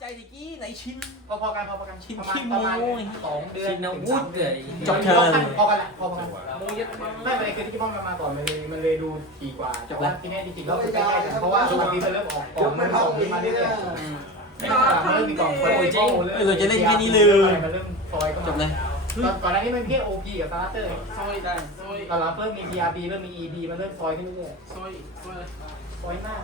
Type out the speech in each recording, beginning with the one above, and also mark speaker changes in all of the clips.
Speaker 1: ดิกี้ไหนชิน
Speaker 2: พอๆกัน
Speaker 1: ชิน
Speaker 2: ประมาณ
Speaker 1: ขี้
Speaker 2: ป
Speaker 1: โม้
Speaker 2: ระมาณ
Speaker 1: ย
Speaker 2: 2 เดือน
Speaker 1: ชินอาวุธเลย
Speaker 2: จบเทิร์นพอกันแหละพอกัน
Speaker 1: โมยัดมา
Speaker 2: ไม่เป็นไรคือที่พ่อมาก่อนมันเลยดูดีกว่าแต่ว่าที่แน่จริงๆแล้วคือใกล้ๆกันเพราะว่าบางทีมันเริ่มออกกล่องมันออกมาเรื่อยๆมันเริ่มมีกล่องมันเริ่มมันเริ่มซอยเข้า
Speaker 1: จบเล
Speaker 2: มาย ก่อนหน้านี้มันแค่ OP กับสตาร์เตอร์
Speaker 3: ซอยได้ซอย
Speaker 2: ตอนหลังเพิ่มมี PRB เริ่มมี EB มันเริ่มซอยขึ้นเรื่อย
Speaker 3: ซอยซอย
Speaker 2: ๆซอยหน้า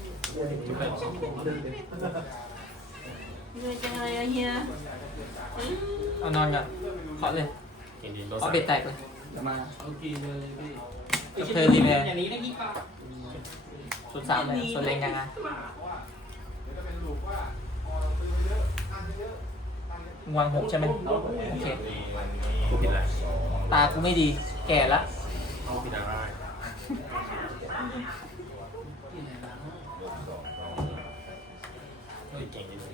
Speaker 3: เหนื่อยจังเลยอะเฮีย
Speaker 1: เอานอนก่อนเคาะเลยเคาะเบ็ดแตกเลยเดี๋ยวมา
Speaker 3: โอเคเลยพี่
Speaker 1: จบเทิร์นรีแมร์
Speaker 3: อย่างนี้นะพี่ป้า
Speaker 1: ส่วน3เลยส่วนแรงยังไงวาง6ใช่ไหมโอเค
Speaker 4: กูผิดอะไร
Speaker 1: ตากูไม่ดีแก่ละ
Speaker 4: เอาผิดอะไรเฮ้ยเก่งจริง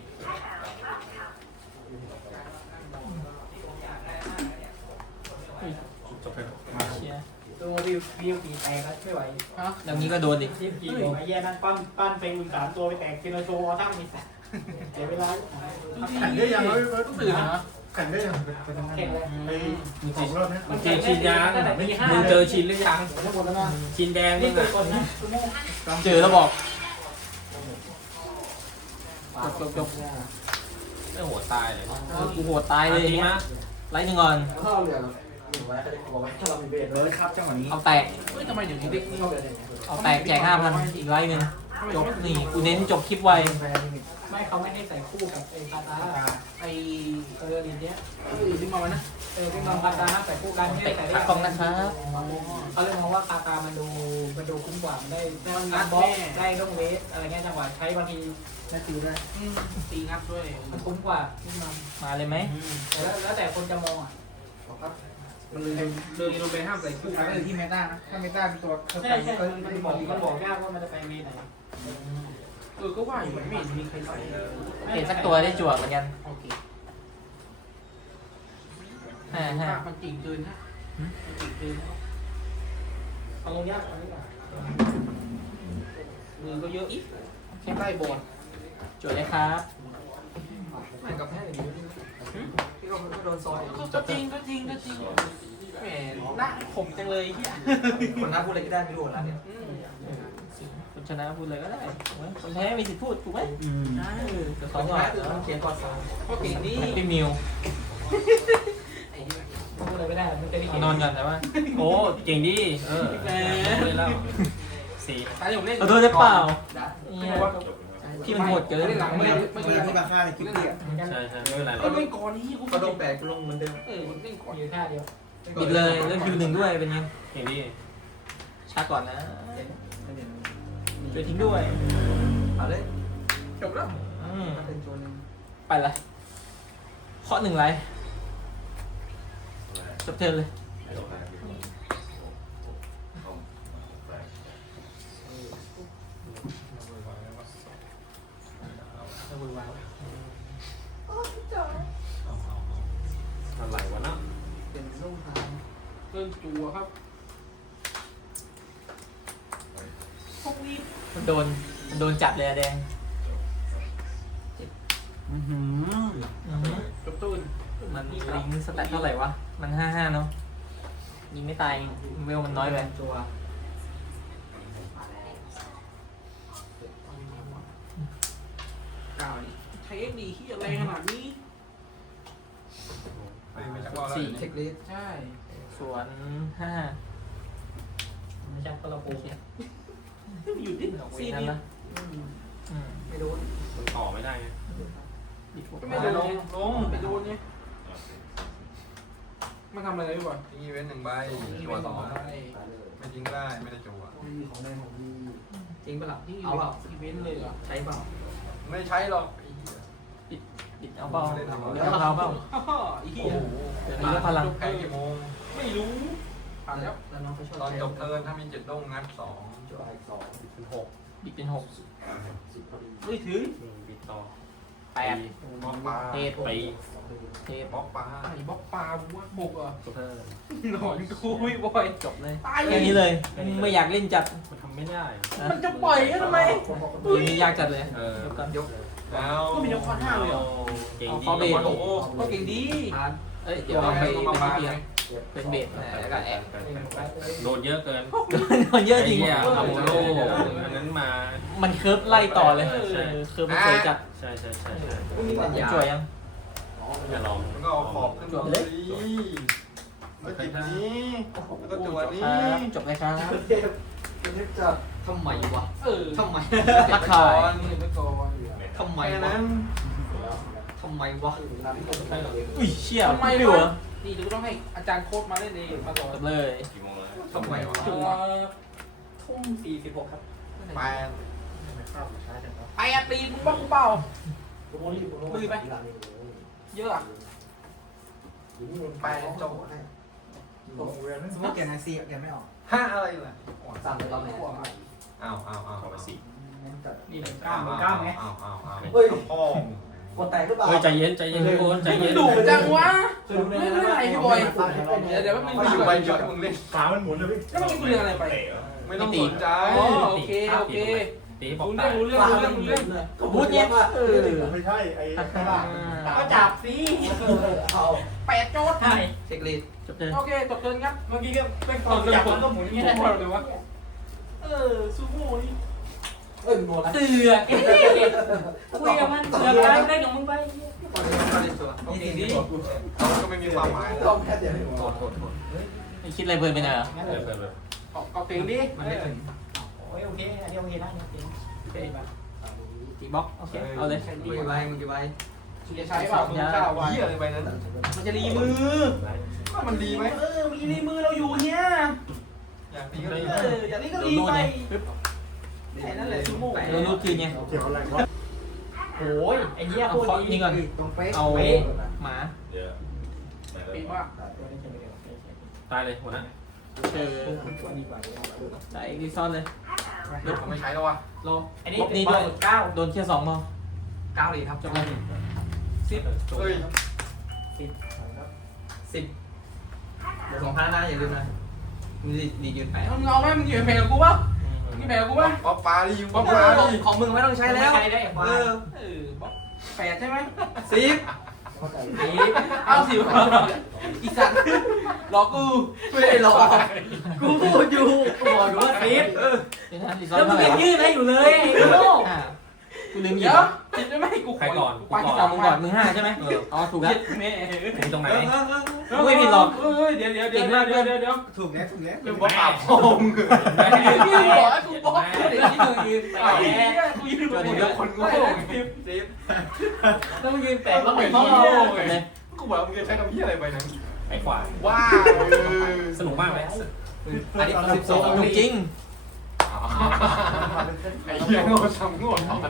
Speaker 4: จบไป
Speaker 1: เชียร์
Speaker 2: ตัววิวปีแตกแล้วไม่ไหว
Speaker 1: อย่างนี้ก็โดนดิ
Speaker 2: ที่ปีไอ้แย่นั่นปั้นไปอุ่น3 ตัวไปแตกเจนโชว์ตั้งมีเดี๋ยวเวลา
Speaker 5: แข่งได้ยังเลย
Speaker 3: ต้องตื่นนะ
Speaker 5: แข่งได้ยัง
Speaker 2: แข่งเลย
Speaker 5: ไป2 รอบนะ
Speaker 4: มึงเจอชินยังมึงเจอชินหรือยัง
Speaker 2: ทั้งหมดแล้วนะ
Speaker 4: ชินแดงมึ
Speaker 2: นี่
Speaker 4: ง
Speaker 2: ตัว
Speaker 4: อ่ะ
Speaker 2: คนนะ
Speaker 1: เจอแล้วบอกจบ
Speaker 4: ไม่หัวตายเลย
Speaker 1: กูโหดตายเลย
Speaker 4: จริงนะ
Speaker 1: ไล่หนึ่งก่อน
Speaker 5: ถ้าเราเหลือ1ไว้บอกไว้ถ้าเรามีเบสเลยครับจังหวะนี้
Speaker 1: เอาแตก
Speaker 3: เฮ้ยทำไมเดี๋ยวนี้เด็กนี่
Speaker 1: เอาแตกแจก5,000อีกไล่หนึ่งจบนี่กูเน้นจบคลิปไว
Speaker 2: ไม่เขาไม่ได้ใส่คู่กับไอ้คาตา
Speaker 3: ไอ
Speaker 2: เหรียญเนี้ย
Speaker 3: ดึงมาไว้นะ
Speaker 2: ที่มันคาตาใส่คู่กันไม่ได้ใส่ได้
Speaker 1: ขากล้องนะครับ
Speaker 2: เขาเลยมองว่าคาตามันดูคุ้มกว่าได้งัดบล็อกได้ต้องเวสอะไรเงี้ยจังหวะใช้บางทีนั่นคือได้
Speaker 3: ตีงัดด้วย
Speaker 2: มันคุ้มกว่าที่มัน
Speaker 1: มาเลยไหม
Speaker 2: แล้วแต่คนจะมองอ่ะ
Speaker 5: มันเลย
Speaker 3: เลยลงไปห้ามใส่คู่
Speaker 5: ก็เลยที่เมตานะถ้าเมตาเป็นตัว
Speaker 2: ใช่มันบอกยากว่ามันจะไปเมไหน
Speaker 3: ก็ว่าอยู่มันไม่เห็นมีใครใส่
Speaker 1: เห็นสักตัวได้จั่วเหมือนกัน
Speaker 3: โอเค
Speaker 1: 5
Speaker 3: มันจริงเกินฮะมันจริงเกิน
Speaker 2: เอาลงยากเอาลงยาก
Speaker 3: มือก็เยอะอีกแค่ใกล้บอล
Speaker 1: จั่วเลยครับ
Speaker 5: แม่งกับแพ้อย่างนี้ที่เขาโดนซอย
Speaker 3: ก็จริงแหมหน้าผมจังเลยเฮีย
Speaker 5: คนน้าพูดอะไรก็ได้ไม่รู้แล้วเนี่ย
Speaker 1: คนชนะพูดเลยก็ได้ถูกไหมคนแพ้มีสิทธิ์พูดถูกไหม
Speaker 5: แต่
Speaker 1: ข
Speaker 5: ข
Speaker 1: อ
Speaker 5: อง
Speaker 1: ก่อน
Speaker 5: แพ้คือต้องเขียนก่อนสาม
Speaker 3: เพราะเก่งนี่
Speaker 1: พี่มิว
Speaker 2: พูดอะไรไม่ได้มันจะได้
Speaker 1: เอานอนก่อนแต่ว่า
Speaker 4: โอ้เก่งดิเลยแล้วสี่
Speaker 3: ใช้ผมเล่น
Speaker 1: ขอโทษได้เปล่า
Speaker 5: ได้
Speaker 1: เนี่ยพี่มันโหดเกิน
Speaker 3: หลังไม่
Speaker 5: เมื่อที่มาฆ่าในคลิปเนี่ย
Speaker 4: ใช่ใช่ไม่เป็นไรหร
Speaker 3: ก็
Speaker 4: อก
Speaker 3: เล่นก่อนนี่กู
Speaker 5: ก็โดนแปลกลงเหมือนเดิม
Speaker 3: เล่นก่อน
Speaker 2: อยู่ท่าเดียว
Speaker 1: ปิดเลยเล่นคิว1ด้วยเป็นไง
Speaker 4: เก่งดิ
Speaker 1: ช้าก่อนนะช่วยทิ้งด้วย
Speaker 5: เอาเลย
Speaker 3: จบแล้ว
Speaker 5: ถ้าเป็นโจนึง
Speaker 1: ไปละเคาะ1ไลท์จบเทิร์นเลย
Speaker 4: อะไรวะเนาะ
Speaker 5: เป็นลูกทาง
Speaker 3: เริ่มจัวครับพวกนี้
Speaker 1: มันโดนจับเลยอะแดง
Speaker 3: จบตื่น
Speaker 1: มันลิงสแตทเท่าไหร่วะ มัน55เนาะยิงไม่ตายเวลมันน้อยไป
Speaker 5: จัว
Speaker 3: ใช้เอ็กดีที่อะไรขนาดนี้
Speaker 1: 4
Speaker 5: เทคเลส
Speaker 3: ใช่
Speaker 1: ส่วน5
Speaker 2: ไม่ใช่คนละโปร
Speaker 3: อยู่ที่
Speaker 1: ดอกเว
Speaker 3: ซี
Speaker 1: นั่น
Speaker 3: นี่
Speaker 1: ละอืม
Speaker 5: ไม่โดน
Speaker 4: มันต่อไม่ได้ไง
Speaker 3: ไม่โดนลงไปโดนไงมาทำอะไรพี่บอล
Speaker 6: อีเวนต์1 ใบ
Speaker 3: อี
Speaker 6: ตั
Speaker 3: เว
Speaker 6: วน
Speaker 3: ต์
Speaker 6: สอง
Speaker 3: อะไร
Speaker 6: ไม่ทิ้งได้ไม่ได้จั่ว
Speaker 5: ของแดงของดี
Speaker 2: จริงปะล่ะ
Speaker 3: ที่
Speaker 2: เอาเปล่า
Speaker 3: อีเวนต์เลยเหรอ
Speaker 2: ใช้เปล่า
Speaker 6: ไม่ใช้หรอก
Speaker 1: ปิดเอาเบา
Speaker 6: ไม่ได้ทำอะไร
Speaker 1: เอาเบา
Speaker 3: ฮ่าอีเหี้ย
Speaker 1: เดี๋ยวนี้พลัง
Speaker 6: แข่งกี่โมง
Speaker 3: ไม่รู้ผ่านแล้ว
Speaker 2: แล้วน้องเขาชอบ
Speaker 6: ตอนจบเทิร์นถ้ามี7 ด้งงัด
Speaker 5: จัวอีก2
Speaker 4: เป็น6
Speaker 1: บิดเป็น6
Speaker 5: 10พอดี
Speaker 3: ไม่ถือ
Speaker 4: บิดต่อ
Speaker 1: 8
Speaker 6: บล็อกปลา
Speaker 1: เทป
Speaker 4: ไป
Speaker 1: เทป
Speaker 6: บล็อกปลา
Speaker 3: ไอ้บล็อกปลาบุ้งบุกอ่ะ
Speaker 4: จบเพิ่ม
Speaker 3: หนอนกูไม่บ่อย
Speaker 1: จบเลย
Speaker 3: ตาย
Speaker 1: แค่นี้เลยไม่อยากเล่นจัด
Speaker 4: มันทำไม่ได้
Speaker 1: นะ
Speaker 3: มันจะปล่อยกันทำไม
Speaker 1: เกมนี้ยากจัดเลย
Speaker 4: เออ
Speaker 1: เดี๋ยวก่อน
Speaker 5: ยก
Speaker 6: เอา
Speaker 3: ก็มีน้ำคอน5เลยเหรอ
Speaker 4: เก่ง
Speaker 1: เอา
Speaker 4: ดี
Speaker 1: เข้าเบรก
Speaker 6: โอ้โห
Speaker 3: ก็เก่งดี
Speaker 1: เอ้ยเดี๋ยวเราไปเป็นที่เดียวเป็นเบรกแล้วก็แอบ
Speaker 4: โดนเยอะเกิน
Speaker 1: มันเยอะจริง
Speaker 4: อะโมโลอันนั้นมา
Speaker 1: มันเคิร์ฟไล่ต่อเลยเคิร์ฟมันเคยจัด
Speaker 4: ใช่ใช่ใช่
Speaker 1: จ่วยยัง
Speaker 4: อย่าลอง
Speaker 6: มันก็เอาขอบขึ้นมาเลยก็จิบนี้แล้วก็ตัวนี้
Speaker 1: ครับจบเลยครับ
Speaker 5: จะทำไมวะ
Speaker 3: เออ
Speaker 5: ทำไม
Speaker 1: ราคา
Speaker 3: ไม่ก่อน
Speaker 5: ทำไม
Speaker 6: แค่
Speaker 5: วะ
Speaker 6: นั้น
Speaker 5: ทำไมวะ
Speaker 1: อุ้ยเชี่ย
Speaker 3: ทำไม
Speaker 1: ไม่เหร
Speaker 3: วะ
Speaker 1: อ
Speaker 3: นี่เดี๋ยวต้องให้อาจารย์โค้ดมาเล่นเองมาสอน
Speaker 1: จบเลย
Speaker 4: กี่โมงแล้ว
Speaker 5: ทำไมวะ
Speaker 3: ทุ่ม46ครับ
Speaker 6: ไป
Speaker 3: ไอ้ตีมึงบ้ากูเปล่ามือไปเยอะอ่ะ
Speaker 6: ไปจบ
Speaker 5: สมมติแกนซีแกไม่ออก
Speaker 6: ห้าอะไรล่ะ
Speaker 5: สั่งไปรอบไหน
Speaker 6: อ้าวอ้าวอ้าว
Speaker 4: ขอไปสี่
Speaker 3: นี่เลย
Speaker 6: อ้าวอ้าวอ้าวอ้าวอ้าว
Speaker 5: เฮ้ย
Speaker 6: พ่อก
Speaker 5: ดแตกหรือเปล่า
Speaker 4: เฮ้ยใจเย็นใจเย็นทุกคนใจเย็น
Speaker 3: ดุจังวะไม่เป็นไรพี่บอยเดี๋ยวแป๊บนึง
Speaker 6: ไม่อยู่ใบเยอะให้มึงเล่น
Speaker 7: ขามันหมุนเลยพี่
Speaker 3: แล้วเมื่อกี้กูเรียนอะไรไป
Speaker 6: ไม่ต้องสนใจ
Speaker 3: อ๋อโอเคโอเค
Speaker 4: ตีบอก
Speaker 3: รู้
Speaker 4: ตา
Speaker 3: เรื่อย งรู้เรื่องรู้เรื่องรู้เรื่อง
Speaker 1: พูดเนี่ย
Speaker 7: ไม่ใช่ไอ้ข้างล่าง
Speaker 3: ก็จับสิ
Speaker 5: เอา
Speaker 3: 8โจทย์
Speaker 5: เช็คลีด
Speaker 1: จบเลย
Speaker 3: โอเคจบเกินครับ
Speaker 7: เมื่อกี้ก็เป็น
Speaker 3: ตอนจับมันก็หมุนอย่างนี้ได้เลยวะซูโม่นี่
Speaker 5: เอ้ยโดนแล้ว
Speaker 3: เสือคุยกับมันเสือไปได้ของมึงไป
Speaker 5: นี่ดี
Speaker 6: เขาก็ไม่มีความหมาย
Speaker 5: ต้องแค่เดียว
Speaker 6: โทษโทษโทษ
Speaker 1: ไม่คิดอะไรเพลินไปไหนเหรอ
Speaker 4: เปิดเปิดเปิด
Speaker 3: เอาเก่งดิ
Speaker 5: โอเคอันนี้โอเคได้โอเค
Speaker 1: ตีบล็อกโอเคเอาเลย
Speaker 5: มึงกี่ใบมึงกี่ใบ
Speaker 3: จะใช้เปล่าคุณเจ้าไว้
Speaker 6: เหี้ยอะไรไปนั้น
Speaker 3: มันจะรีมือ
Speaker 6: ว่ามันดีไหม
Speaker 3: มีรีมือเราอยู่เนี่ย
Speaker 6: อย่างนี้ก็ดี
Speaker 3: อย่างนี้ก็รีไปแค่นั้นแหละซูโม่
Speaker 1: เรารู้คืนไง
Speaker 7: เกี่ยวอะไรวะ
Speaker 3: โอ้ยไอ้เหี้ย
Speaker 1: เอา
Speaker 3: พูด
Speaker 1: เคาะ
Speaker 3: ดี
Speaker 1: นี่ก่อน
Speaker 5: ตรงเป๊ะ
Speaker 1: เอาหมา
Speaker 4: เดี๋ยว
Speaker 3: ปิดว่า
Speaker 4: ตายเลยหัวหน้า
Speaker 1: เจอได้ดีซ่อนเลย
Speaker 6: ผมไม่ใช้แล้ววะ
Speaker 3: รออันนี้
Speaker 1: นี่ด้วย
Speaker 3: 9
Speaker 1: โดนแค่2พอ
Speaker 5: 9ดีครับ
Speaker 1: จบเลย
Speaker 6: เฮ้ย
Speaker 5: 10เดี๋ยว2,000นะอย่าลืมนะมึงดียืนไป
Speaker 3: มึงเอาไหมมึงอยู่ในเพลงกับกูป่ะนี่เพลงกับกูป่ะ
Speaker 6: ป๊อปปลาดิป๊อปปลาดิ
Speaker 5: ของมึงไม่ต้องใช้แล้ว
Speaker 3: ใช้ได้เออ8ใช่ไหม
Speaker 5: 10
Speaker 3: เอาสิอีสัตว์รอกู
Speaker 5: ไม่ได้หรอกกูพูดอยู่กูบอกอยู่ว่า10
Speaker 1: ดีซ่อน
Speaker 3: แล้วมึ
Speaker 1: เท่าง ไหร่
Speaker 3: ยัง
Speaker 1: วะ
Speaker 3: ยืดให้อยู่เลยไอ้โง่
Speaker 1: กูลืมหยิ
Speaker 3: เดี๋
Speaker 1: บ
Speaker 3: ยวจิตไม่ให้กู
Speaker 4: ใครก่อน
Speaker 3: ไปที่
Speaker 1: เอา
Speaker 3: สาม
Speaker 1: มึง
Speaker 3: ก่
Speaker 1: ก่
Speaker 3: อ
Speaker 1: อน นมึง5ใช่ไหมอ๋อถูกแล้ว
Speaker 3: แม่
Speaker 4: มีตรงไหน
Speaker 1: ไม่ผิดหรอก
Speaker 3: เดี๋ยว
Speaker 5: ถูกแล้วถูกแล้ว
Speaker 6: เรื่องป๊อปปลาพอง
Speaker 3: พี่บอกให้กูบอกเดี๋ยวที่มึงยืนไปกูยืนไปเดี๋ยวคนโง่
Speaker 5: แล้วมึงยืนแตก
Speaker 3: แล้
Speaker 5: แล้ว ว
Speaker 3: ไป
Speaker 5: ไป
Speaker 3: พ่
Speaker 5: พ่
Speaker 3: อ
Speaker 5: อ
Speaker 1: จบเลย
Speaker 6: กูบอกมึงจะใช้คำเหี้ยอะไรไปนั้น
Speaker 4: ไอ้ขวา
Speaker 6: ว้า
Speaker 4: สนุกมากไหม
Speaker 5: อันนี้12
Speaker 1: ถูกจริง
Speaker 6: ไอ้เหี้ยโง่ทำโง่ทำ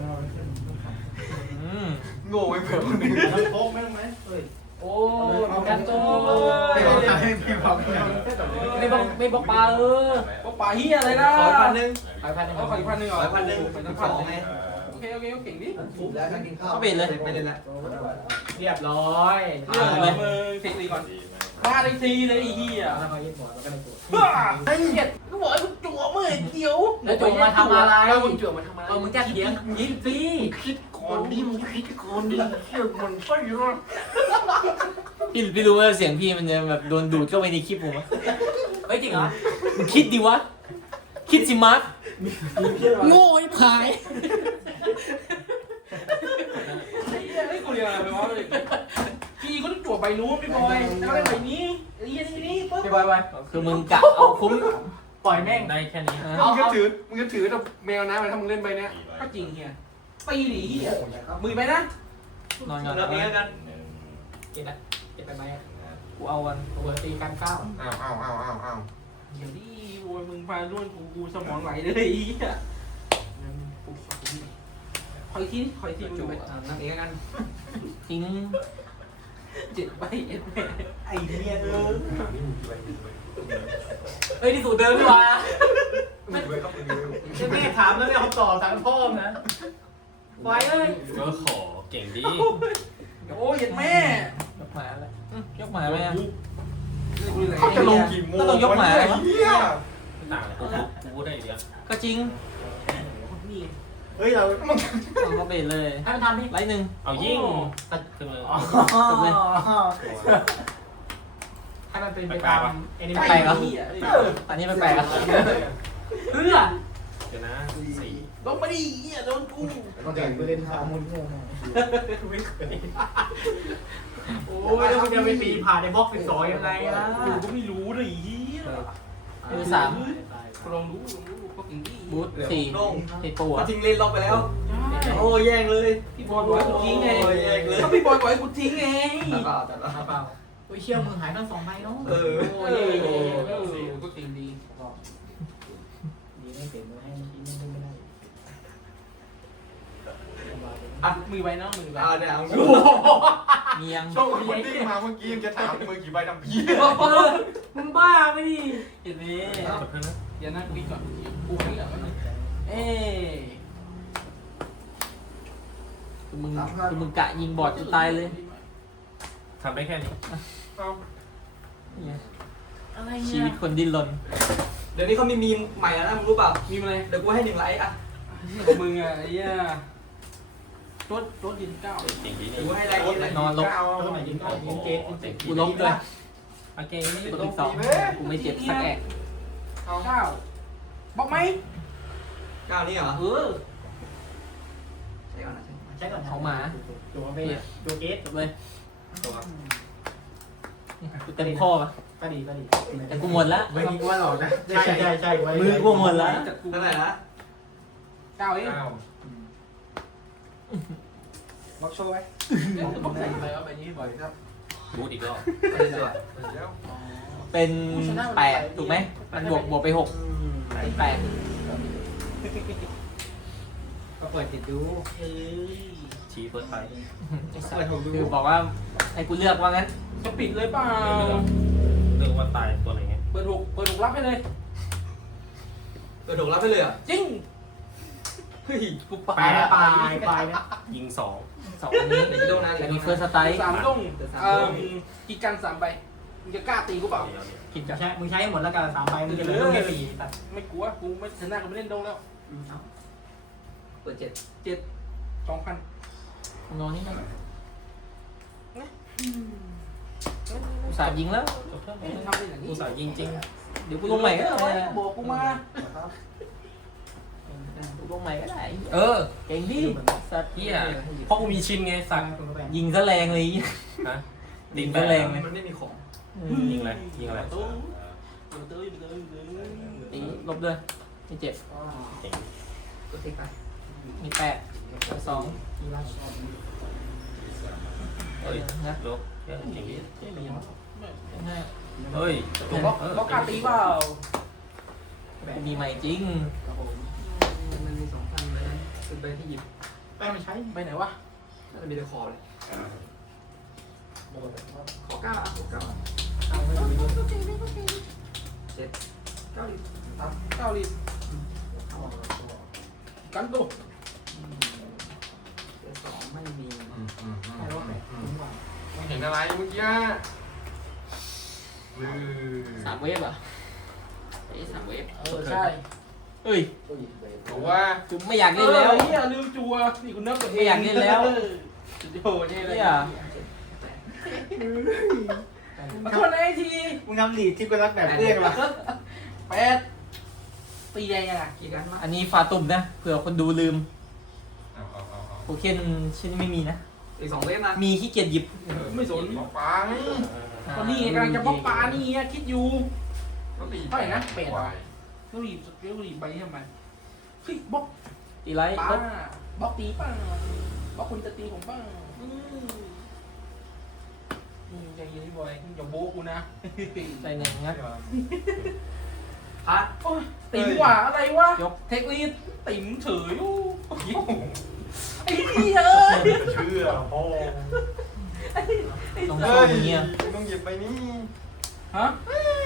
Speaker 6: โง่ไปเผื่อคนอื่น
Speaker 7: มันโค้งไหมไหม
Speaker 3: โอ้กันโต
Speaker 5: ไม่บอกใครไม่บอก
Speaker 3: ไม่บอกปลาบอกปลาเฮียอะไรนะ
Speaker 5: ขอ1,000นึง
Speaker 3: ขอ1,000เหรอ
Speaker 5: 1,000นึง12ไง
Speaker 3: โอเคเก่งดิ
Speaker 5: ถูกแล้วกินข้าว
Speaker 1: เขาเปลี่ยนเลย
Speaker 5: ไม่เล่นแล้ว
Speaker 3: เรียบร้อยเรื่องมึงเทคนิคก่อนมาเลยทีเลยไอ้เหี้ยไอ้เหี้ยก็บอกให้กูจั่วมือเดียวแล้วจั่วมาทำอะไรแล้วมึงจั่วมาทำอะไรมึงแก้เถียงยิ้มฟรี
Speaker 6: คิดคนดีมึงคิดคนดีเชี่ยมันไส้เนาะ
Speaker 1: พี่รู้ว่าเสียงพี่มันจะแบบโดนดูดเข้าไปในคลิปผมไหม
Speaker 3: เฮ้ยจริงเหรอ
Speaker 1: มึงคิดดิวะ คิดสิมาร์คโง่ไอ้พาย
Speaker 3: ไอ้เหี้ยไอ้กูเรียนอะไรไปวะพี่ก็ต้องจั่วใบนู้นพี่บอยแล้วได้ใบนี้ไอ้เหี้ยนี่ปุ๊บ
Speaker 5: พี่บอยไป
Speaker 1: คือมึงกะเอาคุ้ม
Speaker 3: ปล่อยแม่ง
Speaker 4: ได้แค่นี้
Speaker 6: มึงจะถือแต่แมวนะมันถ้ามึงเล่นไปเนี้ย
Speaker 3: ก็จริงเฮียตีหนีเฮียมือไปนะ
Speaker 1: นอนก่อน
Speaker 5: เลิกนี้กัน
Speaker 3: เก็บละเก็บไปไหม
Speaker 1: กูเอาวัน
Speaker 3: ตัวตีกันก้าว
Speaker 6: อ้าว
Speaker 3: เดี๋ยวนี่โวยมึงพาล้วนกูสมองไหลเลยไอ้เหี้ยคอยที่มึงไป
Speaker 5: นั่งเองกัน
Speaker 1: ทิ้ง
Speaker 3: 7 ใบเอ็ดแม่
Speaker 5: ไอ้เหี้ย
Speaker 3: เอ้ยนี่สูตรเดิมดีกว่า
Speaker 6: มึงไปก็มึง
Speaker 3: แม่ถามแล้วไม่เอาต่อถามพ่อนะไว้เลย
Speaker 4: ก็ขอเก่งดี
Speaker 3: โอ้ยแม่
Speaker 1: ยกหมาแล้วยกหมาไหมอ่ะ
Speaker 6: เขาจะลงกี่โมง
Speaker 1: ก็ต้องยกหมา
Speaker 6: เฮีย
Speaker 4: ไม่ต่างเลยกูได้เดียว
Speaker 1: ก็จริง
Speaker 3: นี่
Speaker 7: เฮ้ยเรา
Speaker 1: เอาก็เบรเลย
Speaker 2: ให้มันทำดิ
Speaker 1: ไลท์หนึ่ง
Speaker 4: เอายิงขึ้นเลย
Speaker 1: จบเลย
Speaker 2: ให้มันเป็นไปตามแอนิเม
Speaker 1: แปล
Speaker 2: ชั่
Speaker 1: ก
Speaker 2: น
Speaker 1: เหรออันนี้มันแปลกอ่ะ
Speaker 2: เพื่อ
Speaker 4: เดี๋ยวนะสี่
Speaker 3: ลงมาดิเหี้ยโดนกู
Speaker 2: ก็เด็กไปเล่นคามุนเนี่ยไม่เคยโอ้ยแล้วมึงจะไปตีผ่านในบล็อก12ยังไงล่ะ
Speaker 3: กูก็ไม่รู้เลยเหี้ย
Speaker 1: มือสาม
Speaker 3: ลองรู้ก็กินดิ
Speaker 1: บูทสี่ติดตัว
Speaker 5: มาทิ้งเล่นล็อกไปแล้ว โอ้แย่งเลย
Speaker 3: พี่บอลบอกให้กูทิ้งไง
Speaker 5: โอ้แย่งเลย
Speaker 3: ก็พี่บอลบอกให้กูทิ้งไง
Speaker 5: แต่ละ
Speaker 2: เปล่าโอ้ยเชี่ยวมือหายทั้ง2ใบเนาะ
Speaker 5: เออ
Speaker 3: โอ้ยก็กินดี
Speaker 2: ดีไม่เปลี่ยนมือให้เมื่อกี้ไม่ได้
Speaker 3: อ่ะมือไปเนาะมือไป
Speaker 5: เนี่ยเอา
Speaker 1: มียัง
Speaker 6: โชคดีดิ้งมาเมื่อกี้จะถามมือกี่ใบทำพี่
Speaker 3: มึงบ้าไหมดิ
Speaker 1: เห็นไหม
Speaker 4: จบเพิ่มนะ
Speaker 3: เดี๋ยวนะกูก่อนกูให้ก่อนเอ้
Speaker 1: คือมึงกะยิงบอดจนตายเลย
Speaker 4: ทำได้แค่นี้
Speaker 1: เนี่ย
Speaker 3: อะไร
Speaker 1: ชี
Speaker 3: เนี่
Speaker 1: วิ
Speaker 3: ย
Speaker 1: ตคนดิ้นรน
Speaker 5: เดี๋ยวนี้เขามีมีมใหม่แล้วนะมึงรู้เปล่า
Speaker 3: มีอะไร
Speaker 5: เดี๋ยวกูให้1 ไลค์อ่ะ
Speaker 3: มึงอ่ะไอ้เหี้ยรถดินเก้า
Speaker 4: จริงดี
Speaker 5: เดี๋ยวกูให้ไลค์
Speaker 1: นอนลบ
Speaker 2: เอาสมัยยิงก็ยิงเกตยิง
Speaker 1: กูลบด้วยโอเคกูลบ2กูไม่เจ็บสักแอะ
Speaker 3: เก้าบอกไหม
Speaker 5: 9นี่เหรอ
Speaker 3: เออ
Speaker 5: ใช่ก่อนนะ
Speaker 2: ใช้ก่อน
Speaker 1: ของหมา
Speaker 2: ตัวเบสตัวเกต
Speaker 1: จบเลย
Speaker 4: ตัว
Speaker 1: กูเต็มข้อปะ
Speaker 2: ก็ดี
Speaker 1: แต่กูหมดละ
Speaker 2: ไม่คิดว่าหลอกนะใช่
Speaker 1: มือกูหมดละ
Speaker 5: เท่าไหร่นะ
Speaker 3: เก้าเอง
Speaker 2: ล็อกโชว์ไว้
Speaker 3: ต้องใส่ไปว่าใบนี้บ่อยครับ
Speaker 4: บูทอีกรอบ
Speaker 5: ไปเลยว่ะ
Speaker 1: เป็น8ถูกไหมมันบวกไป6เป็น8
Speaker 2: ก็เปิดติดดู
Speaker 3: เฮ้ย
Speaker 4: ชี้เฟิร์สไฟ
Speaker 1: คือบอกว่าให้กูเลือกว่างั้น
Speaker 3: จะปิดเลยเปล่า
Speaker 4: เรื่องว่าตายตัวไหนไง
Speaker 3: เปิดหกรับให้เลย
Speaker 5: เปิดถูกรับไปเลยอ่ะ
Speaker 3: จริง
Speaker 5: เฮ้ย
Speaker 3: กูป
Speaker 2: ปลายนะ
Speaker 4: ยิงสอง
Speaker 1: 2อันนี้
Speaker 5: เดี๋ยวจะโดนนะ
Speaker 1: แต่มีเฟิร์สสไตล์
Speaker 3: 3ต้องกีกัน3ใบมึงจะกล้าตีกูเปล่า
Speaker 1: คิดจะ
Speaker 2: ใช่มึงใช้หมดแล้วกัน3ใบมึงจะเหลือแค่4ตัด
Speaker 3: ไม่กลัวกูไม่ชนะกูไม่เล่นดงแล้ว
Speaker 5: เปิด7
Speaker 3: 2,000
Speaker 1: นอนนี่นะอุตส่าห์ยิงแล้ว
Speaker 3: ทำได้อย่างนี้
Speaker 4: กูสายยิงจริง
Speaker 1: เดี๋ยวกูลงใหม่ก็ได้
Speaker 3: บอกกูมา
Speaker 1: กูลงใหม่ก็ได้
Speaker 4: เออ
Speaker 1: เก่งดิสัตว์
Speaker 4: เฮียเพราะกูมีชินไงสัก
Speaker 1: ยิงซะแรงเลย
Speaker 4: ฮะ
Speaker 1: ยิงซะแรงเลย
Speaker 5: มันไม่มีของ
Speaker 4: ยิงอะไรยิงอะไร
Speaker 1: ตีลบด้วยไม่เจ็บ
Speaker 5: ก็ติ๊กไป
Speaker 1: มี8 2
Speaker 4: เฮ้ย
Speaker 1: นะ
Speaker 4: ลบเยอะอย่างนี้
Speaker 1: ห้า
Speaker 4: เฮ้ย
Speaker 3: บอกกล้าตีเปล่า
Speaker 1: มีใหม่จริง
Speaker 5: มันมี2,000เลยเป็นใบที่หยิบ
Speaker 2: แป้งมันใช้
Speaker 3: ไปไหนวะ
Speaker 5: น่าจะมีแต่คอเลยขอ9อ่ะขอ9อ่ะ
Speaker 2: เอาไม่รู้
Speaker 5: 7 9ดิ
Speaker 3: 9 ลิตรกันตัว
Speaker 5: 2ไม่มี
Speaker 2: ใช่ว่าแปลกคุ้มกว่า
Speaker 6: เห็นอะไรเมื่อกี้ลือ
Speaker 1: 3 เวฟอ่ะ3 เวฟ
Speaker 3: ใช่
Speaker 1: เอ้ย
Speaker 6: บอกว่า
Speaker 1: กูไม่อยากเล่นแล้ว
Speaker 3: เฮียลืมจัวนี่คุณเนิร์ฟ
Speaker 1: ไม่อยากเล่นแล้ว
Speaker 3: สุดยอดนี่เลย
Speaker 1: เนี่ย
Speaker 3: มาโทษนะไอที
Speaker 2: มึงทำหลีดที่กูรักแบบเรียกหรอ
Speaker 3: 8ตีแดงยังไง
Speaker 5: กี่กันวะ
Speaker 1: อันนี้ฟาตุ่มนะเผื่อคนดูลืมโอเคนชิ้นไม่มีนะ
Speaker 5: อีก2เล่มมา
Speaker 1: มีขี้เกียจหยิบ
Speaker 3: ไม่สน
Speaker 6: บอกฟัง
Speaker 3: วันนี้กำลังจะบล็อกปลานี่คิดอยู่
Speaker 6: เท่าไหร่นะเป็ด
Speaker 3: ก็รีบไปทำไมเฮ้ยบล็อก
Speaker 1: ตีไลท์
Speaker 3: ป้า
Speaker 1: ลบบ
Speaker 3: ล็อกตีป้าบล็อกคุณจะตีผมป้าใจเย็นบอยอย่าโบกูนะ
Speaker 1: ใส่หนึ่งงัด
Speaker 5: พัด
Speaker 3: ติ๋มว่าอะไรวะ
Speaker 1: ยก
Speaker 3: เทคนิคติ๋มเฉยไอ้เหี้ย
Speaker 7: เชื่อพ่อ
Speaker 1: ตรง
Speaker 6: เฮ้
Speaker 1: โซ่
Speaker 6: ย
Speaker 1: เงี้ย
Speaker 6: ต้องหยิบไปนี่
Speaker 3: ฮะ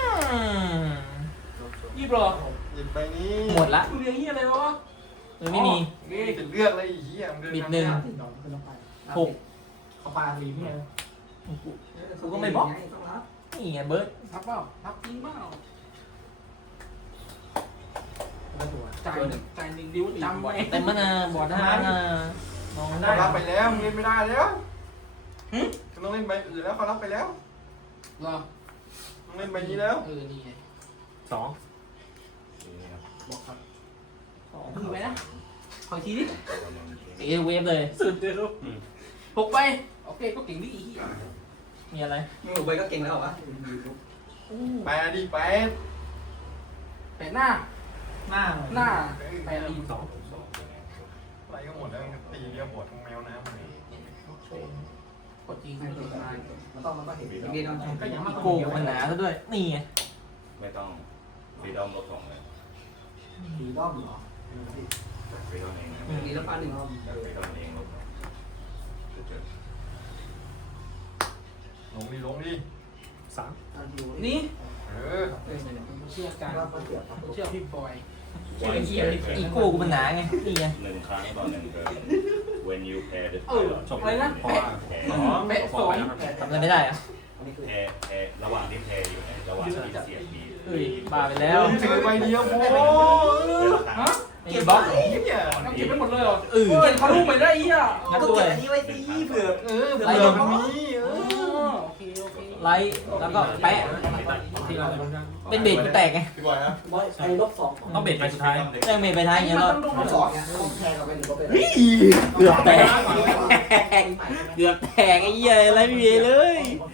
Speaker 3: ยี่หรอ
Speaker 6: หยิบไปนี่
Speaker 1: หมดละ
Speaker 3: กูเรียกเหี้ยอะไรวะ
Speaker 1: เลยไม่มี
Speaker 6: จะเลือกอะไรอีกเหี้ย
Speaker 1: บิดหนึ่ง
Speaker 2: ติดดอกขึ้นลงไป
Speaker 1: 6
Speaker 2: เขาปลาลีเนี่ย
Speaker 1: กูก็ไม่บล็อก
Speaker 5: ต้องรับ
Speaker 1: นี่ไงเบิร์ด
Speaker 3: รับเปล่ารับจริงเปล่า
Speaker 1: โ
Speaker 3: จ่ายหนึ่งดิ้วจำไว้
Speaker 1: เต็มมันนะบอร์ด5นะมองได้
Speaker 6: เขารับไปแล้วเล่นไม่ได้แล้วต้องเล่นใบอื่นแล้วเขารับไปแล้ว
Speaker 3: รอ
Speaker 6: ต้องเล่นใบนี้แล้ว
Speaker 3: นี่ไง
Speaker 4: 2
Speaker 3: บอกครับมึงไปนะขอทีดิ
Speaker 1: เวฟเลย
Speaker 4: สุดเดียว
Speaker 3: 6 ไปโอเคก็เก่งดิอี
Speaker 1: มีอะไร
Speaker 5: มึงหนูไปก็เก่งแล้วเหรอวะ
Speaker 6: แปดดิแปด
Speaker 3: แปดหน้า
Speaker 1: หน้า
Speaker 3: หน้าแปดอี
Speaker 4: 2
Speaker 6: อะไรก็หมดแล้วตีเดียวหมดทั้งแมวน้ำ
Speaker 3: กดจริง
Speaker 5: มันต้องเห็นเรียนนอน
Speaker 3: ก็ยังมา
Speaker 1: โกงมันหนาซะด้วยนี่ไง
Speaker 8: ไม่ต้องฟรีดอมลบ2เลย
Speaker 5: ดีรอบเหรอ
Speaker 8: ฟรีดอมเองนะ
Speaker 5: ดีแล้วปลาหนึ่งรอบ
Speaker 8: ฟรีดอมเองลบ
Speaker 6: ลงดิ
Speaker 4: 3
Speaker 3: นี่
Speaker 6: เออ
Speaker 3: เชื่อการเชื่อพี่บอย
Speaker 1: อีโก้กูมันหนาไงนี่ไง
Speaker 8: 1 ครั้งต่อ1เกิน when you pair the
Speaker 4: จบ
Speaker 3: อะไรนะ
Speaker 4: เพราะว่า
Speaker 3: เป๊ะสอง
Speaker 1: ทำอะไรไม่ได้อะ
Speaker 8: pair ระหว่างที่ pair อยู่ในระหว่างที่เสียบี
Speaker 1: เฮ้ยบ้าไปแล้ว
Speaker 6: ถือใบเดียวโอ้
Speaker 3: ฮะ
Speaker 1: ไอ้บล็อก
Speaker 3: ต้องเก็บไปหมดเลยเหรอ
Speaker 1: เออ
Speaker 3: เก็บเขาลูกไปได้อีอ่ะ
Speaker 1: งั้น
Speaker 5: ก็
Speaker 1: ด้ว
Speaker 5: เก็บ
Speaker 1: ย
Speaker 5: อันนี้ไว้สิเผื่อ
Speaker 1: ไล่ลง
Speaker 3: โอเค
Speaker 1: ไล่แล้วก็แปะ
Speaker 4: ที่เรา
Speaker 1: เป็นเบรกกูแตกไง
Speaker 6: พี่บอยครับ
Speaker 5: บอยไอ้ลบ 2
Speaker 4: ต้องเบ็ดไปสุดท้าย
Speaker 1: แม่งเมย์ไปท้ายอย่างเงี้ย
Speaker 3: มั
Speaker 1: รอด
Speaker 3: นต้อง
Speaker 5: ล
Speaker 3: ล
Speaker 5: บ
Speaker 3: บ
Speaker 5: 2
Speaker 3: 2
Speaker 5: เนี่ยต้องแทงกับไปหนึ่งก็เป็น
Speaker 1: เกือบแตกเกือบแตกไอ้เหี้ยอะไรไม่มีเลย
Speaker 5: เ